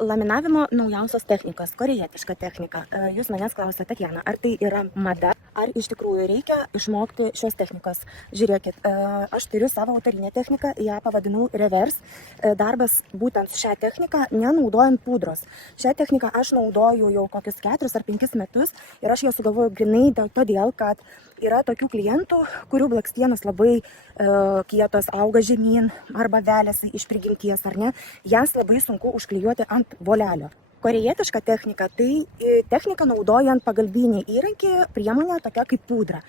Laminavimo naujausios technikos, korejietiška technika. Jūs manęs klausė, Tatjana, ar tai yra mada, ar iš tikrųjų reikia išmokti šios technikos. Žiūrėkit, aš turiu savo autorinę techniką, ją pavadinau reverse. Darbas būtent šią techniką nenaudojant pudros. Šią techniką aš naudoju jau kokius 4 ar 5 metus ir aš jau sugalvoju grinai todėl, kad yra tokių klientų, kurių blakstienos labai kietos, auga žemyn arba veliasi iš prigimties, ar ne, jas labai sunku užklijuoti ant volelio. Korejietiška technika - tai technika naudojant pagalbinį įrankį, priemonę tokia kaip pudra.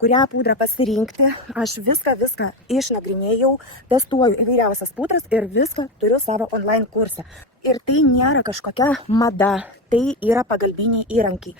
Kurią pudrą pasirinkti, aš viską išnagrinėjau, testuoju įvairiausias pudras ir viską turiu savo online kursą. Ir tai nėra kažkokia mada, tai yra pagalbiniai įrankiai.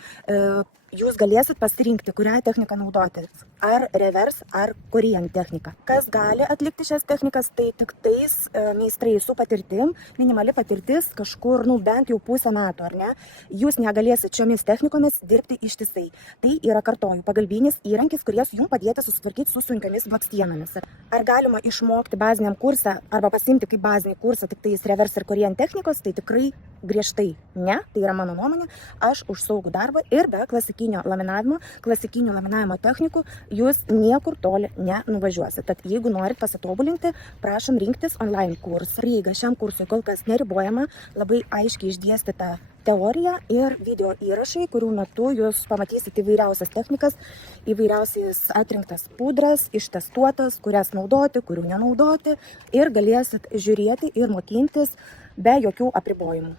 Jūs galėsit pasirinkti, kurią techniką naudoti, ar reverse, ar korean technika. Kas gali atlikti šias technikas, tai tik tais meistrai su patirtim, minimali patirtis kažkur, bent jau pusę metų, ar ne? Jūs negalėsit šiomis technikomis dirbti ištisai. Tai yra, kartoju, pagalbinis įrankis, kuris jums padėti susitvarkyti su sunkiomis blakstienomis. Ar galima išmokti baziniam kursą arba pasiimti kaip bazinį kursą tik tais reverse ir korean technikos, tai tikrai griežtai ne, tai yra mano nuomonė. Aš už saugų darbą ir be klasikinių laminavimo technikų jūs niekur toli nenuvažiuosite. Tad jeigu norit pasitobulinti, prašom rinktis online kursą. Prieiga šiam kursui kol kas neribojama, labai aiškiai išdėstyta teorija ir video įrašai, kurių metu jūs pamatysite įvairiausias technikas, įvairiausias atrinktas pudras, ištestuotas, kurias naudoti, kurių nenaudoti ir galėsit žiūrėti ir mokintis be jokių apribojimų.